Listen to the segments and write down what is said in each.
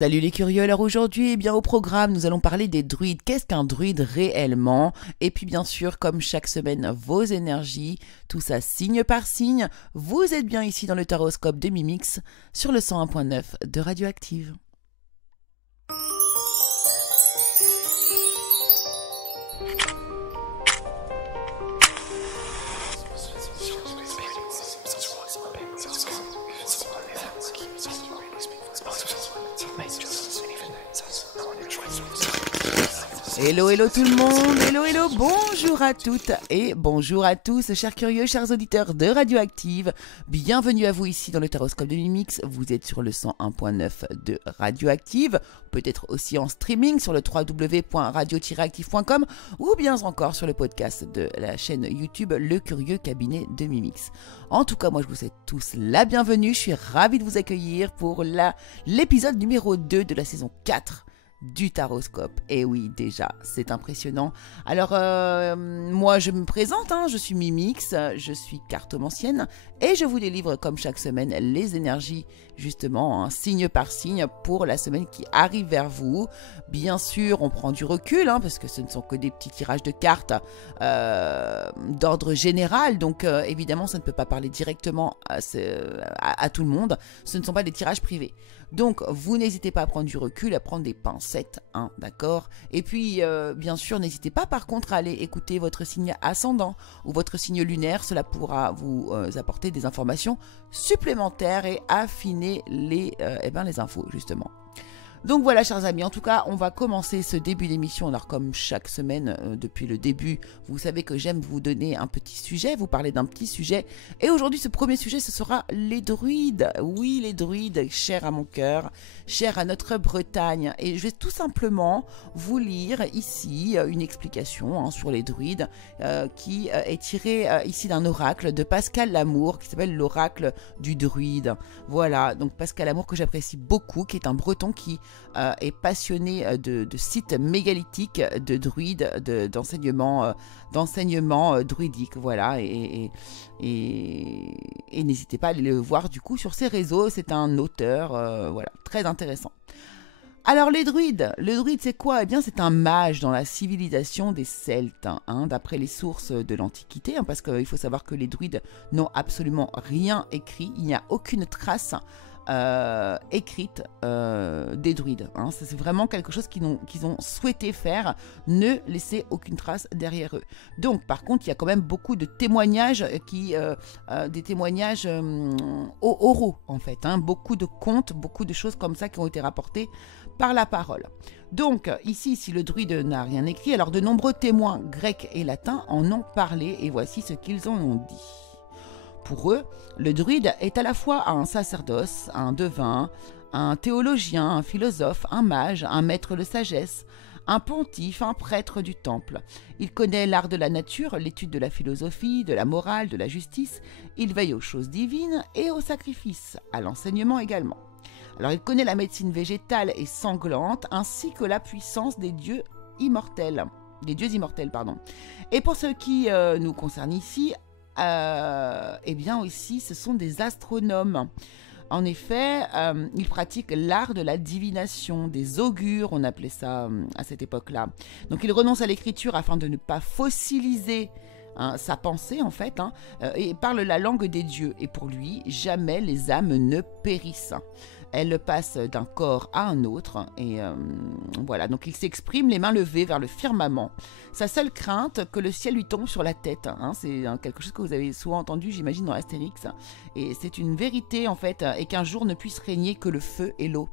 Salut les curieux, alors aujourd'hui, au programme, nous allons parler des druides. Qu'est-ce qu'un druide réellement? Et puis bien sûr, comme chaque semaine, vos énergies, tout ça signe par signe. Vous êtes bien ici dans le taroscope de Mimix sur le 101.9 de Radioactive. Hello, hello tout le monde, hello, hello, bonjour à toutes et bonjour à tous, chers curieux, chers auditeurs de Radioactive. Bienvenue à vous ici dans le taroscope de Mimix, vous êtes sur le 101.9 de Radioactive, peut-être aussi en streaming sur le www.radio-active.com ou bien encore sur le podcast de la chaîne YouTube Le Curieux Cabinet de Mimix. En tout cas, moi je vous souhaite tous la bienvenue, je suis ravie de vous accueillir pour l'épisode numéro 2 de la saison 4. Du taroscope. Et oui, déjà, c'est impressionnant. Alors, moi, je me présente, je suis Mimix, je suis cartomancienne et je vous délivre, comme chaque semaine, les énergies, justement, signe par signe, pour la semaine qui arrive vers vous. Bien sûr, on prend du recul, parce que ce ne sont que des petits tirages de cartes d'ordre général. Donc, évidemment, ça ne peut pas parler directement à tout le monde. Ce ne sont pas des tirages privés. Donc, vous n'hésitez pas à prendre du recul, à prendre des pincettes, d'accord? Et puis, bien sûr, n'hésitez pas par contre à aller écouter votre signe ascendant ou votre signe lunaire. Cela pourra vous apporter des informations supplémentaires et affiner les infos, justement. Donc voilà, chers amis, en tout cas, on va commencer ce début d'émission. Alors, comme chaque semaine, depuis le début, vous savez que j'aime vous donner un petit sujet, vous parler d'un petit sujet. Et aujourd'hui, ce premier sujet, ce sera les druides. Oui, les druides, chers à mon cœur, chers à notre Bretagne. Et je vais tout simplement vous lire ici une explication sur les druides qui est tirée ici d'un oracle de Pascal Lamour, qui s'appelle l'oracle du druide. Voilà, donc Pascal Lamour que j'apprécie beaucoup, qui est un breton qui est passionné de sites mégalithiques, de druides, d'enseignement druidique, voilà, et n'hésitez pas à aller le voir du coup sur ses réseaux, c'est un auteur, voilà, très intéressant. Alors le druide c'est quoi? Eh bien c'est un mage dans la civilisation des Celtes, d'après les sources de l'Antiquité, parce qu'il faut savoir que les druides n'ont absolument rien écrit, il n'y a aucune trace écrite des druides. C'est vraiment quelque chose qu'ils ont souhaité faire, ne laisser aucune trace derrière eux. Donc par contre, il y a quand même beaucoup de témoignages des témoignages oraux en fait, beaucoup de contes, beaucoup de choses comme ça qui ont été rapportées par la parole. Donc ici, si le druide n'a rien écrit, alors de nombreux témoins grecs et latins en ont parlé et voici ce qu'ils en ont dit. Pour eux, le druide est à la fois un sacerdoce, un devin, un théologien, un philosophe, un mage, un maître de sagesse, un pontife, un prêtre du temple. Il connaît l'art de la nature, l'étude de la philosophie, de la morale, de la justice. Il veille aux choses divines et aux sacrifices, à l'enseignement également. Alors il connaît la médecine végétale et sanglante, ainsi que la puissance des dieux immortels. Et pour ce qui nous concerne ici, eh bien aussi, ce sont des astronomes. En effet, ils pratiquent l'art de la divination, des augures, on appelait ça à cette époque-là. Donc ils renoncent à l'écriture afin de ne pas fossiliser sa pensée en fait, et parle la langue des dieux. Et pour lui, jamais les âmes ne périssent. Elles passent d'un corps à un autre et voilà, donc il s'exprime les mains levées vers le firmament. Sa seule crainte, que le ciel lui tombe sur la tête, c'est quelque chose que vous avez souvent entendu, j'imagine, dans Astérix, et c'est une vérité en fait, et qu'un jour ne puisse régner que le feu et l'eau.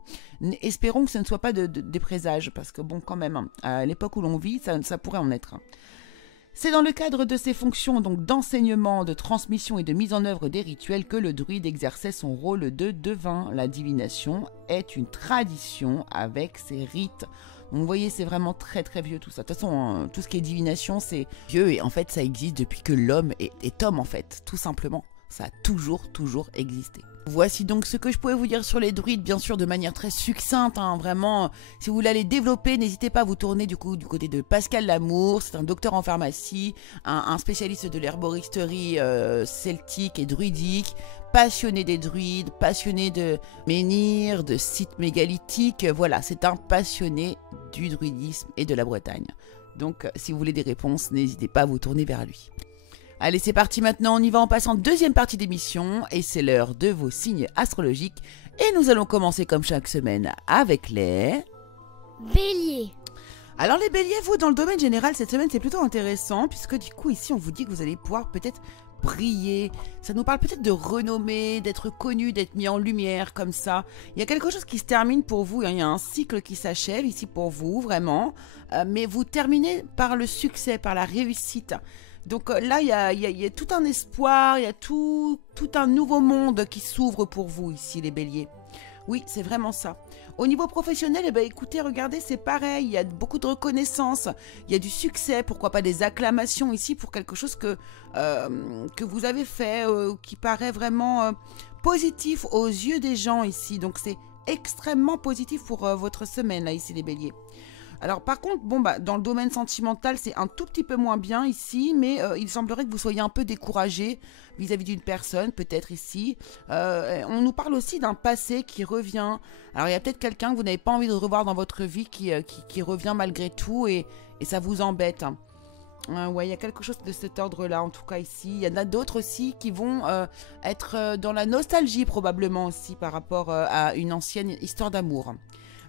Espérons que ce ne soit pas des présages, parce que bon, quand même, à l'époque où l'on vit, ça pourrait en être. C'est dans le cadre de ses fonctions donc d'enseignement, de transmission et de mise en œuvre des rituels que le druide exerçait son rôle de devin. La divination est une tradition avec ses rites. Donc vous voyez, c'est vraiment très très vieux tout ça. De toute façon, tout ce qui est divination, c'est vieux et en fait ça existe depuis que l'homme est homme en fait, tout simplement. Ça a toujours existé. Voici donc ce que je pouvais vous dire sur les druides, bien sûr de manière très succincte, hein, vraiment. Si vous voulez les développer, n'hésitez pas à vous tourner du côté de Pascal Lamour. C'est un docteur en pharmacie, un spécialiste de l'herboristerie celtique et druidique, passionné des druides, passionné de menhirs, de sites mégalithiques. Voilà, c'est un passionné du druidisme et de la Bretagne. Donc, si vous voulez des réponses, n'hésitez pas à vous tourner vers lui. Allez, c'est parti maintenant, on y va en passant deuxième partie d'émission et c'est l'heure de vos signes astrologiques. Et nous allons commencer comme chaque semaine avec les... Bélier. Alors les béliers, vous, dans le domaine général, cette semaine, c'est plutôt intéressant puisque du coup, ici, on vous dit que vous allez pouvoir peut-être briller. Ça nous parle peut-être de renommée, d'être connu, d'être mis en lumière comme ça. Il y a quelque chose qui se termine pour vous, hein. Il y a un cycle qui s'achève ici pour vous, vraiment. Mais vous terminez par le succès, par la réussite. Donc là, il y a tout un espoir, il y a tout un nouveau monde qui s'ouvre pour vous ici, les béliers. Oui, c'est vraiment ça. Au niveau professionnel, eh ben, écoutez, regardez, c'est pareil, il y a beaucoup de reconnaissance, il y a du succès, pourquoi pas des acclamations ici pour quelque chose que vous avez fait, qui paraît vraiment positif aux yeux des gens ici. Donc c'est extrêmement positif pour votre semaine, là, ici, les béliers. Alors par contre, dans le domaine sentimental, c'est un tout petit peu moins bien ici, mais il semblerait que vous soyez un peu découragé vis-à-vis d'une personne, peut-être ici. On nous parle aussi d'un passé qui revient. Alors il y a peut-être quelqu'un que vous n'avez pas envie de revoir dans votre vie qui revient malgré tout et ça vous embête. Ouais, il y a quelque chose de cet ordre-là, en tout cas ici. Il y en a d'autres aussi qui vont être dans la nostalgie probablement aussi par rapport à une ancienne histoire d'amour.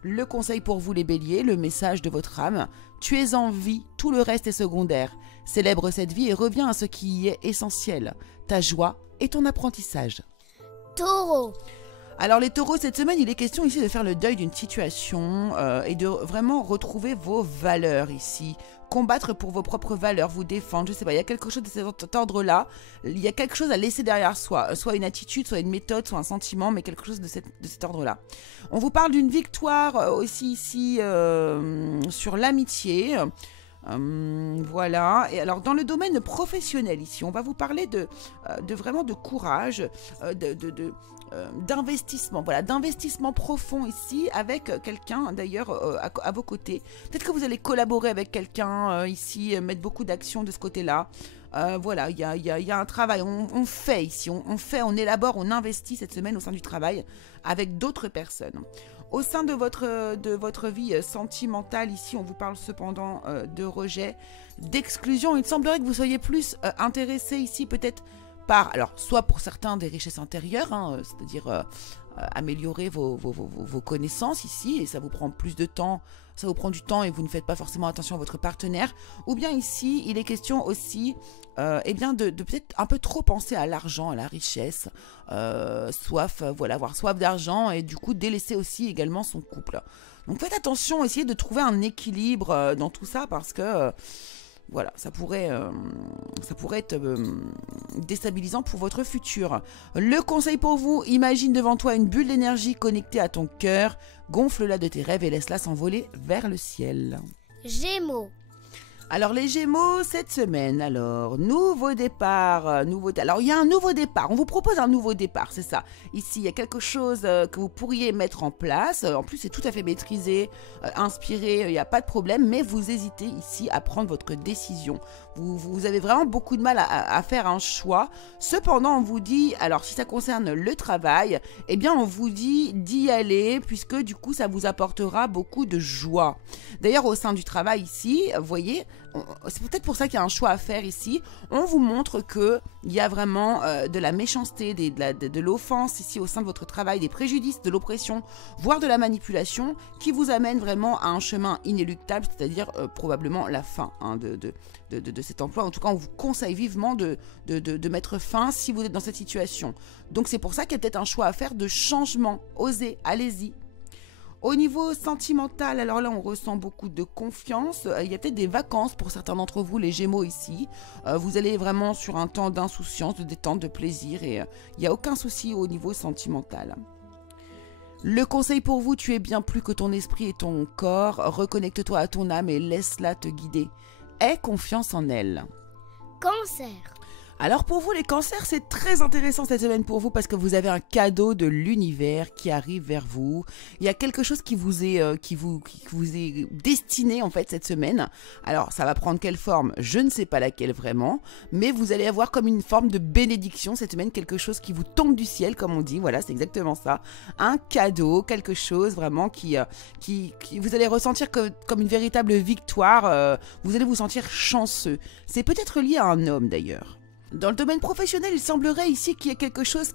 Le conseil pour vous les béliers, le message de votre âme, tu es en vie, tout le reste est secondaire. Célèbre cette vie et reviens à ce qui y est essentiel, ta joie et ton apprentissage. Taureau. Alors les taureaux, cette semaine, il est question ici de faire le deuil d'une situation et de vraiment retrouver vos valeurs ici. Combattre pour vos propres valeurs, vous défendre, je sais pas, il y a quelque chose de cet ordre-là, il y a quelque chose à laisser derrière soi, soit une attitude, soit une méthode, soit un sentiment, mais quelque chose de cet ordre-là. On vous parle d'une victoire aussi ici sur l'amitié. Voilà, et alors dans le domaine professionnel ici, on va vous parler de vraiment de courage, d'investissement, voilà, d'investissement profond ici avec quelqu'un d'ailleurs à vos côtés. Peut-être que vous allez collaborer avec quelqu'un ici, mettre beaucoup d'action de ce côté-là. Voilà, il y a un travail, on fait ici, on élabore, on investit cette semaine au sein du travail avec d'autres personnes. Au sein de votre vie sentimentale, ici, on vous parle cependant de rejet, d'exclusion. Il semblerait que vous soyez plus intéressé ici peut-être par, alors soit pour certains des richesses intérieures, hein, c'est-à-dire améliorer vos connaissances ici, et ça vous prend plus de temps, ça vous prend du temps et vous ne faites pas forcément attention à votre partenaire. Ou bien ici, il est question aussi eh bien de peut-être un peu trop penser à l'argent, à la richesse, avoir soif d'argent et du coup délaisser aussi également son couple. Donc faites attention, essayez de trouver un équilibre dans tout ça parce que voilà, ça pourrait être déstabilisant pour votre futur. Le conseil pour vous, imagine devant toi une bulle d'énergie connectée à ton cœur, gonfle-la de tes rêves et laisse-la s'envoler vers le ciel. Gémeaux. Alors les Gémeaux, cette semaine, alors, nouveau départ, alors il y a un nouveau départ, on vous propose un nouveau départ, c'est ça. Ici, il y a quelque chose que vous pourriez mettre en place, en plus c'est tout à fait maîtrisé, inspiré, il n'y a pas de problème, mais vous hésitez ici à prendre votre décision. Vous avez vraiment beaucoup de mal à faire un choix. Cependant, on vous dit, alors si ça concerne le travail, eh bien on vous dit d'y aller, puisque du coup ça vous apportera beaucoup de joie. D'ailleurs, au sein du travail ici, vous voyez, c'est peut-être pour ça qu'il y a un choix à faire ici. On vous montre qu'il y a vraiment de la méchanceté, de l'offense ici au sein de votre travail, des préjudices, de l'oppression, voire de la manipulation qui vous amène vraiment à un chemin inéluctable, c'est-à-dire probablement la fin de cet emploi. En tout cas, on vous conseille vivement de mettre fin si vous êtes dans cette situation. Donc c'est pour ça qu'il y a peut-être un choix à faire de changement. Osez, allez-y. Au niveau sentimental, alors là, on ressent beaucoup de confiance. Il y a peut-être des vacances pour certains d'entre vous, les Gémeaux ici. Vous allez vraiment sur un temps d'insouciance, de détente, de plaisir et il n'y a aucun souci au niveau sentimental. Le conseil pour vous, tu es bien plus que ton esprit et ton corps. Reconnecte-toi à ton âme et laisse-la te guider. Aie confiance en elle. Cancer. Alors pour vous les cancers, c'est très intéressant cette semaine pour vous parce que vous avez un cadeau de l'univers qui arrive vers vous. Il y a quelque chose qui vous est destiné en fait cette semaine. Alors ça va prendre quelle forme? Je ne sais pas laquelle vraiment, mais vous allez avoir comme une forme de bénédiction cette semaine, quelque chose qui vous tombe du ciel comme on dit. Voilà, c'est exactement ça. Un cadeau, quelque chose vraiment qui vous allez ressentir comme une véritable victoire. Vous allez vous sentir chanceux. C'est peut-être lié à un homme d'ailleurs. Dans le domaine professionnel, il semblerait ici qu'il y ait quelque chose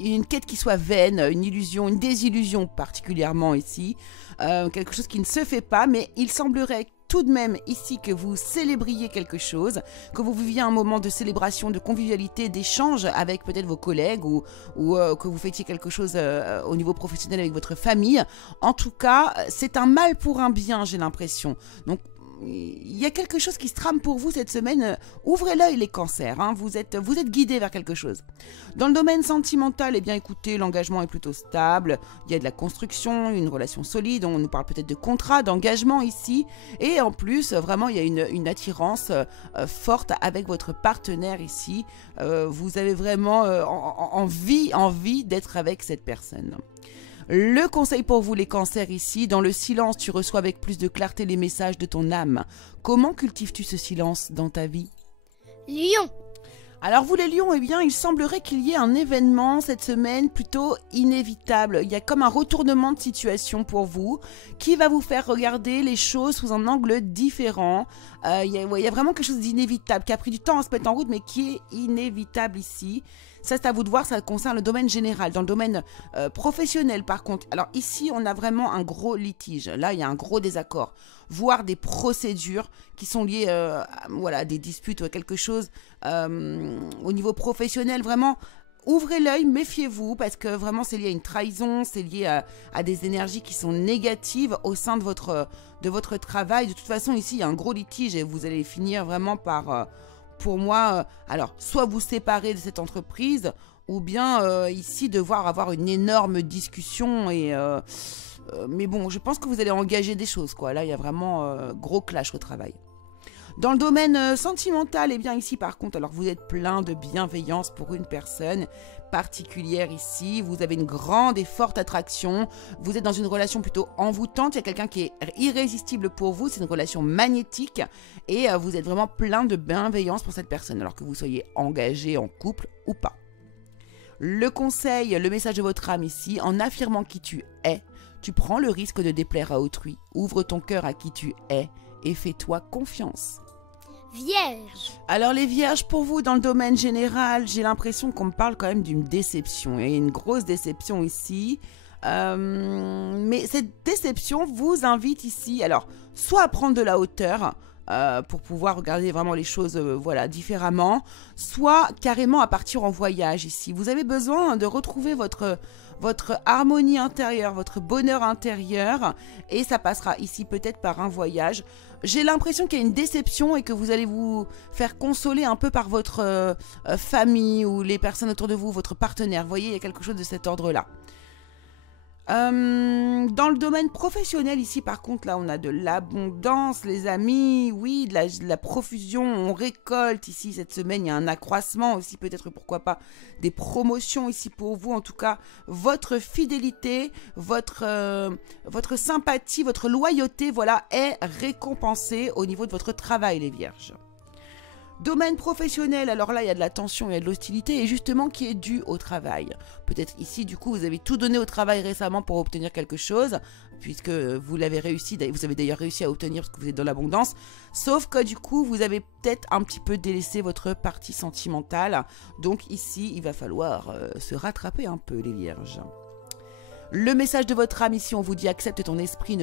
une quête qui soit vaine, une illusion, une désillusion particulièrement ici, quelque chose qui ne se fait pas, mais il semblerait tout de même ici que vous célébriez quelque chose, que vous viviez un moment de célébration, de convivialité, d'échange avec peut-être vos collègues ou que vous fêtiez quelque chose au niveau professionnel avec votre famille. En tout cas, c'est un mal pour un bien, j'ai l'impression. Donc, il y a quelque chose qui se trame pour vous cette semaine. Ouvrez l'œil les cancers, hein. Vous êtes guidés vers quelque chose. Dans le domaine sentimental, eh bien écoutez, l'engagement est plutôt stable. Il y a de la construction, une relation solide. On nous parle peut-être de contrat, d'engagement ici. Et en plus, vraiment, il y a une attirance forte avec votre partenaire ici. Vous avez vraiment envie d'être avec cette personne. Le conseil pour vous les cancers ici, dans le silence, tu reçois avec plus de clarté les messages de ton âme. Comment cultives-tu ce silence dans ta vie? Lion. Alors vous les lions, eh bien il semblerait qu'il y ait un événement cette semaine plutôt inévitable. Il y a comme un retournement de situation pour vous qui va vous faire regarder les choses sous un angle différent. Il y a vraiment quelque chose d'inévitable qui a pris du temps à se mettre en route mais qui est inévitable ici. Ça, c'est à vous de voir, ça concerne le domaine général. Dans le domaine professionnel, par contre, alors ici, on a vraiment un gros litige. Là, il y a un gros désaccord, voire des procédures qui sont liées à des disputes ou à quelque chose au niveau professionnel. Vraiment, ouvrez l'œil, méfiez-vous, parce que vraiment, c'est lié à une trahison, c'est lié à des énergies qui sont négatives au sein de votre travail. De toute façon, ici, il y a un gros litige et vous allez finir vraiment par... pour moi, alors, soit vous séparer de cette entreprise, ou bien ici devoir avoir une énorme discussion. Mais bon, je pense que vous allez engager des choses, quoi. Là, il y a vraiment gros clash au travail. Dans le domaine sentimental, eh bien ici par contre, alors vous êtes plein de bienveillance pour une personne particulière ici, vous avez une grande et forte attraction, vous êtes dans une relation plutôt envoûtante, il y a quelqu'un qui est irrésistible pour vous, c'est une relation magnétique et vous êtes vraiment plein de bienveillance pour cette personne, alors que vous soyez engagé en couple ou pas. Le conseil, le message de votre âme ici, en affirmant qui tu es, tu prends le risque de déplaire à autrui, ouvre ton cœur à qui tu es et fais-toi confiance. Vierge. Alors les vierges, pour vous, dans le domaine général, j'ai l'impression qu'on me parle quand même d'une déception. Il y a une grosse déception ici. Mais cette déception vous invite ici, alors, soit à prendre de la hauteur pour pouvoir regarder vraiment les choses différemment, soit carrément à partir en voyage ici. Vous avez besoin de retrouver votre harmonie intérieure, votre bonheur intérieur, et ça passera ici peut-être par un voyage. J'ai l'impression qu'il y a une déception et que vous allez vous faire consoler un peu par votre famille ou les personnes autour de vous, votre partenaire. Vous voyez, il y a quelque chose de cet ordre-là. Dans le domaine professionnel, ici par contre, là on a de l'abondance, les amis, oui, de la profusion, on récolte ici cette semaine, il y a un accroissement aussi, peut-être pourquoi pas des promotions ici pour vous, en tout cas votre fidélité, votre sympathie, votre loyauté, voilà, est récompensée au niveau de votre travail les vierges. Domaine professionnel, alors là il y a de la tension, il y a de l'hostilité et justement qui est due au travail. Peut-être ici du coup vous avez tout donné au travail récemment pour obtenir quelque chose, puisque vous avez d'ailleurs réussi à obtenir parce que vous êtes dans l'abondance, sauf que du coup vous avez peut-être un petit peu délaissé votre partie sentimentale, donc ici il va falloir se rattraper un peu les vierges. Le message de votre âme ici, on vous dit accepte ton esprit,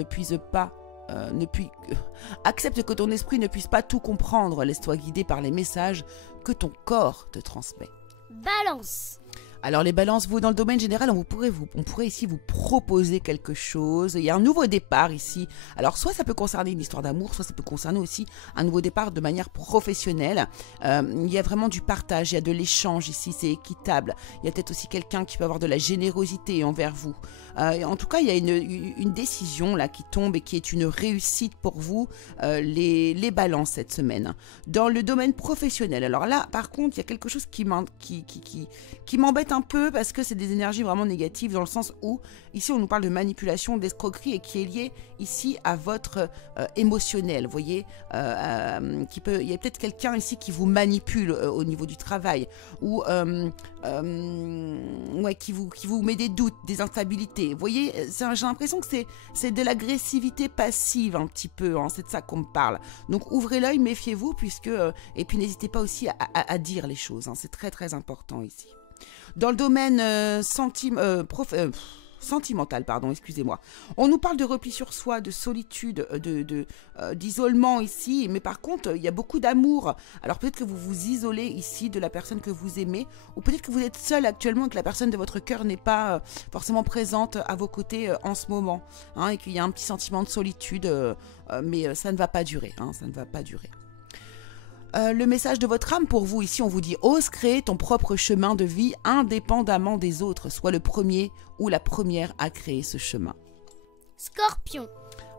accepte que ton esprit ne puisse pas tout comprendre, laisse-toi guider par les messages que ton corps te transmet. Balance. Alors les balances, vous dans le domaine général, on pourrait ici vous proposer quelque chose. Il y a un nouveau départ ici. Alors soit ça peut concerner une histoire d'amour, soit ça peut concerner aussi un nouveau départ de manière professionnelle. Il y a vraiment du partage, il y a de l'échange ici, c'est équitable. Il y a peut-être aussi quelqu'un qui peut avoir de la générosité envers vous. En tout cas, il y a une décision là qui tombe et qui est une réussite pour vous, les balances cette semaine. Dans le domaine professionnel, alors là par contre, il y a quelque chose qui m'embête un peu parce que c'est des énergies vraiment négatives dans le sens où ici on nous parle de manipulation, d'escroquerie et qui est lié ici à votre émotionnel, vous voyez, il y a peut-être quelqu'un ici qui vous manipule au niveau du travail ou qui vous met des doutes, des instabilités, vous voyez, j'ai l'impression que c'est de l'agressivité passive un petit peu, hein, c'est de ça qu'on me parle, donc ouvrez l'œil, méfiez-vous et puis n'hésitez pas aussi à dire les choses, hein, c'est très très important ici. Dans le domaine sentimental, pardon, excusez-moi. On nous parle de repli sur soi, de solitude, d'isolement ici, mais par contre, il y a beaucoup d'amour. Alors peut-être que vous vous isolez ici de la personne que vous aimez, ou peut-être que vous êtes seul actuellement et que la personne de votre cœur n'est pas forcément présente à vos côtés en ce moment, hein, et qu'il y a un petit sentiment de solitude, mais ça ne va pas durer, hein, ça ne va pas durer. Le message de votre âme pour vous ici, on vous dit ose créer ton propre chemin de vie indépendamment des autres, sois le premier ou la première à créer ce chemin. Scorpion.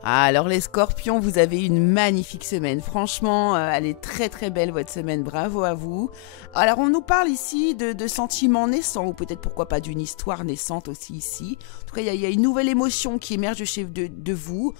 Alors les scorpions, vous avez une magnifique semaine, franchement elle est très très belle votre semaine, bravo à vous. Alors on nous parle ici de sentiments naissants ou peut-être pourquoi pas d'une histoire naissante aussi ici. En tout cas il y a une nouvelle émotion qui émerge de vous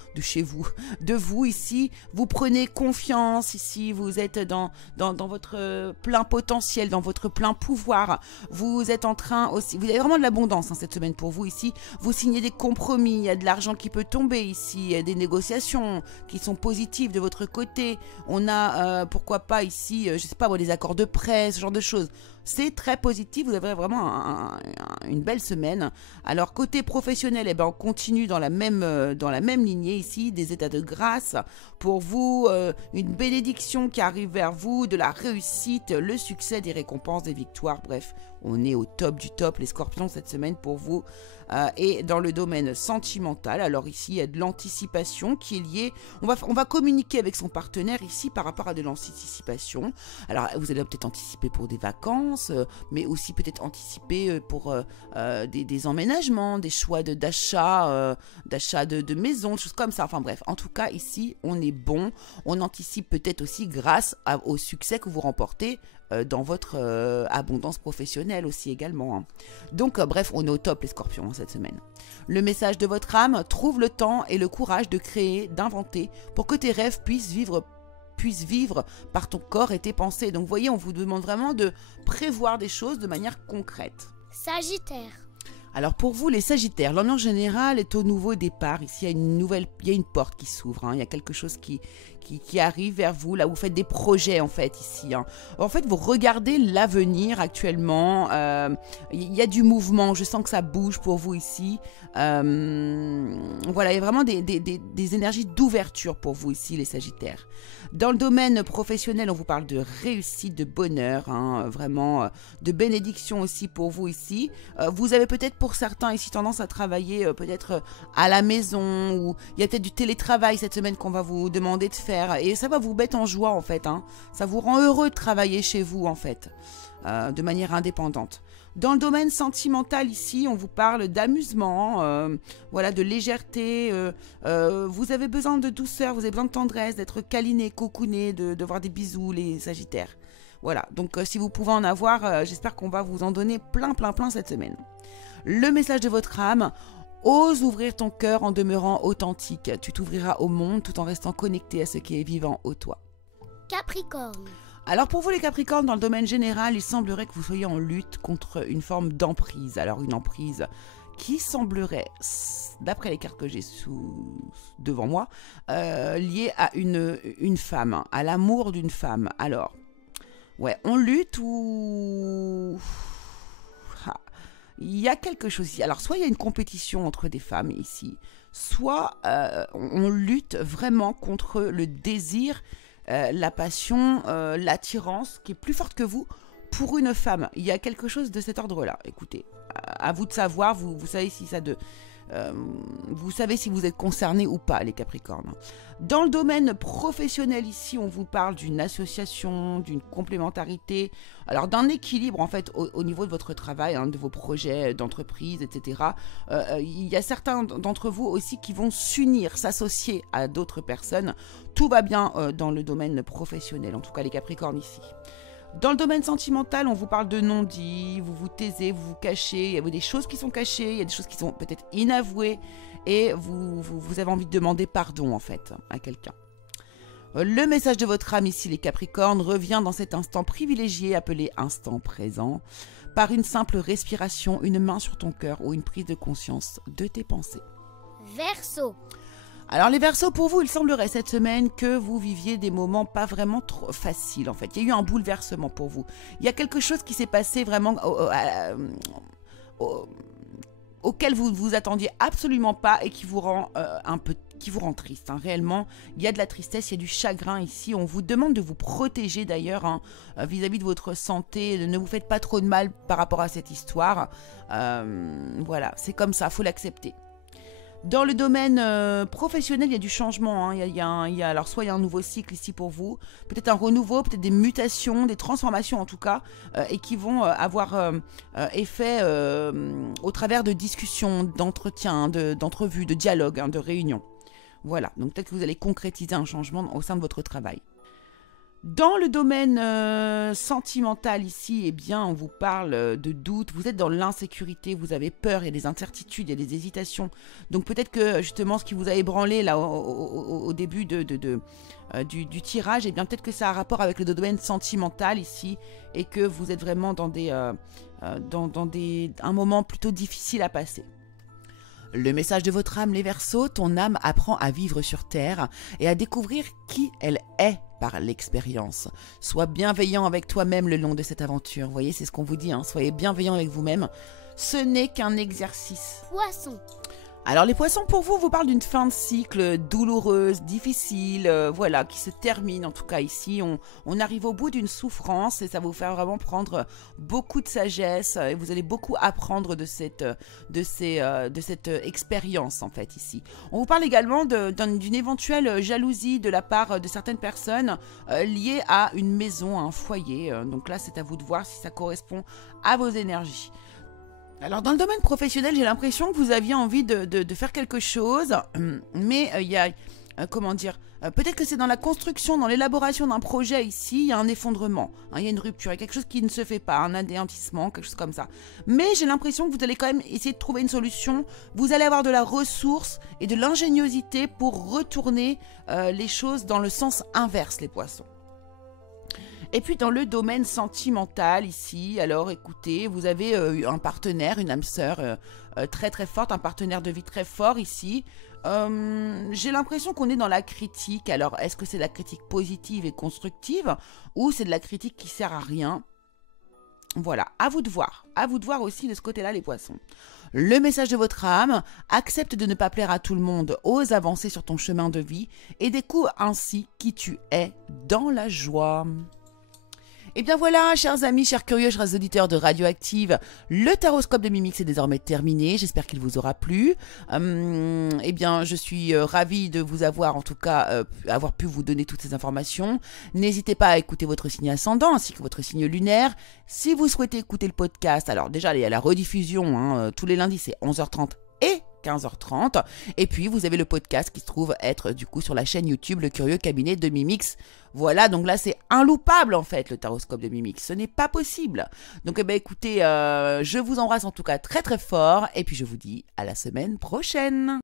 ici, vous prenez confiance ici, vous êtes dans votre plein potentiel, dans votre plein pouvoir, vous êtes en train aussi, vous avez vraiment de l'abondance cette semaine pour vous ici, vous signez des compromis, il y a de l'argent qui peut tomber ici, des négociations qui sont positives de votre côté. On a, pourquoi pas ici, je sais pas, des accords de prêt, ce genre de choses. C'est très positif, vous avez vraiment une belle semaine. Alors côté professionnel, on continue dans la même lignée ici, des états de grâce pour vous, une bénédiction qui arrive vers vous, de la réussite, le succès, des récompenses, des victoires, bref, on est au top du top les scorpions cette semaine pour vous. Et dans le domaine sentimental, alors ici il y a de l'anticipation qui est liée, on va communiquer avec son partenaire ici par rapport à de l'anticipation. Alors vous allez peut-être anticiper pour des vacances, mais aussi peut-être anticiper pour des emménagements, des choix d'achat de maison, des choses comme ça, enfin bref, en tout cas ici on est bon, on anticipe peut-être aussi grâce au succès que vous remportez dans votre abondance professionnelle aussi également, hein. Donc bref, on est au top les scorpions cette semaine. Le message de votre âme, trouve le temps et le courage de créer, d'inventer pour que tes rêves puissent vivre par ton corps et tes pensées. Donc vous voyez, on vous demande vraiment de prévoir des choses de manière concrète. Sagittaire. Alors pour vous les Sagittaires, l'ambiance générale est au nouveau départ. Ici il y a une porte qui s'ouvre, hein. Il y a quelque chose qui arrive vers vous. Là vous faites des projets en fait ici, hein. En fait vous regardez l'avenir actuellement. Il y a du mouvement, je sens que ça bouge pour vous ici. Voilà, il y a vraiment des énergies d'ouverture pour vous ici les Sagittaires. Dans le domaine professionnel, on vous parle de réussite, de bonheur, hein, vraiment de bénédiction aussi pour vous ici. Vous avez peut-être pour certains ici tendance à travailler peut-être à la maison, ou il y a peut-être du télétravail cette semaine qu'on va vous demander de faire et ça va vous mettre en joie en fait, hein. Ça vous rend heureux de travailler chez vous en fait, de manière indépendante. Dans le domaine sentimental ici, on vous parle d'amusement, voilà, de légèreté, vous avez besoin de douceur, vous avez besoin de tendresse, d'être câliné, cocooné, de voir des bisous les Sagittaires. Voilà, donc si vous pouvez en avoir, j'espère qu'on va vous en donner plein cette semaine. Le message de votre âme, ose ouvrir ton cœur en demeurant authentique, tu t'ouvriras au monde tout en restant connecté à ce qui est vivant au toi. Capricorne. Alors pour vous les Capricornes, dans le domaine général, il semblerait que vous soyez en lutte contre une forme d'emprise. Alors une emprise qui semblerait, d'après les cartes que j'ai devant moi, liée à une femme, à l'amour d'une femme. Alors, ouais, on lutte ou... Il y a quelque chose ici. Alors soit il y a une compétition entre des femmes ici, soit on lutte vraiment contre le désir, la passion, l'attirance qui est plus forte que vous Pour une femme, il y a quelque chose de cet ordre-là. Écoutez, à vous de savoir, vous savez si ça vous savez si vous êtes concerné ou pas, les Capricornes. Dans le domaine professionnel ici, on vous parle d'une association, d'une complémentarité, alors d'un équilibre en fait au niveau de votre travail, hein, de vos projets d'entreprise, etc. Il y a certains d'entre vous aussi qui vont s'unir, s'associer à d'autres personnes. Tout va bien dans le domaine professionnel, en tout cas les Capricornes ici. Dans le domaine sentimental, on vous parle de non-dits, vous vous taisez, vous vous cachez, il y a des choses qui sont cachées, il y a des choses qui sont peut-être inavouées et vous avez envie de demander pardon en fait à quelqu'un. Le message de votre âme ici, les Capricornes, revient dans cet instant privilégié appelé instant présent, par une simple respiration, une main sur ton cœur ou une prise de conscience de tes pensées. Verseau. Alors les Verseaux, pour vous, il semblerait cette semaine que vous viviez des moments pas vraiment trop faciles en fait. Il y a eu un bouleversement pour vous. Il y a quelque chose qui s'est passé vraiment auquel vous ne vous attendiez absolument pas et qui vous rend qui vous rend triste. Hein. Réellement, il y a de la tristesse, il y a du chagrin ici. On vous demande de vous protéger d'ailleurs hein, vis-à-vis de votre santé. Ne vous faites pas trop de mal par rapport à cette histoire. Voilà, c'est comme ça, il faut l'accepter. Dans le domaine professionnel, il y a du changement. Hein. Alors, soit il y a un nouveau cycle ici pour vous, peut-être un renouveau, peut-être des mutations, des transformations en tout cas, et qui vont avoir effet au travers de discussions, d'entretiens, d'entrevues, de dialogues, hein, de réunions. Voilà, donc peut-être que vous allez concrétiser un changement au sein de votre travail. Dans le domaine sentimental ici, eh bien, on vous parle de doute, vous êtes dans l'insécurité, vous avez peur, il y a des incertitudes, il y a des hésitations. Donc peut-être que justement ce qui vous a ébranlé là au début du tirage, eh bien peut-être que ça a un rapport avec le domaine sentimental ici et que vous êtes vraiment dans un moment plutôt difficile à passer. Le message de votre âme, les Verseaux, ton âme apprend à vivre sur Terre et à découvrir qui elle est par l'expérience. Sois bienveillant avec toi-même le long de cette aventure. Vous voyez, c'est ce qu'on vous dit, hein, soyez bienveillant avec vous-même. Ce n'est qu'un exercice. Poisson. Alors les poissons, pour vous, vous parlent d'une fin de cycle douloureuse, difficile, voilà, qui se termine en tout cas ici. On arrive au bout d'une souffrance et ça va vous faire vraiment prendre beaucoup de sagesse et vous allez beaucoup apprendre de cette expérience en fait ici. On vous parle également d'une éventuelle jalousie de la part de certaines personnes liées à une maison, à un foyer. Donc là, c'est à vous de voir si ça correspond à vos énergies. Alors dans le domaine professionnel, j'ai l'impression que vous aviez envie de faire quelque chose, mais il y a, comment dire, peut-être que c'est dans la construction, dans l'élaboration d'un projet ici, il y a un effondrement, hein, il y a une rupture, il y a quelque chose qui ne se fait pas, un anéantissement, quelque chose comme ça. Mais j'ai l'impression que vous allez quand même essayer de trouver une solution, vous allez avoir de la ressource et de l'ingéniosité pour retourner les choses dans le sens inverse, les poissons. Et puis dans le domaine sentimental ici, alors écoutez, vous avez un partenaire, une âme sœur très très forte, un partenaire de vie très fort ici. J'ai l'impression qu'on est dans la critique. Alors est-ce que c'est de la critique positive et constructive ou c'est de la critique qui sert à rien? Voilà, à vous de voir aussi de ce côté-là les poissons. Le message de votre âme, accepte de ne pas plaire à tout le monde, ose avancer sur ton chemin de vie et découvre ainsi qui tu es dans la joie. Et bien voilà, chers amis, chers curieux, chers auditeurs de Radioactive, le taroscope de Mimix est désormais terminé. J'espère qu'il vous aura plu. Eh bien, je suis ravie de vous avoir, en tout cas, avoir pu vous donner toutes ces informations. N'hésitez pas à écouter votre signe ascendant ainsi que votre signe lunaire. Si vous souhaitez écouter le podcast, alors déjà, il y a la rediffusion, hein, tous les lundis, c'est 11h30 et 15h30. Et puis, vous avez le podcast qui se trouve être du coup sur la chaîne YouTube Le Curieux Cabinet de Mimix. Voilà, donc là, c'est inloupable en fait, le taroscope de Mimix. Ce n'est pas possible. Donc, eh bien, écoutez, je vous embrasse en tout cas très très fort. Et puis, je vous dis à la semaine prochaine.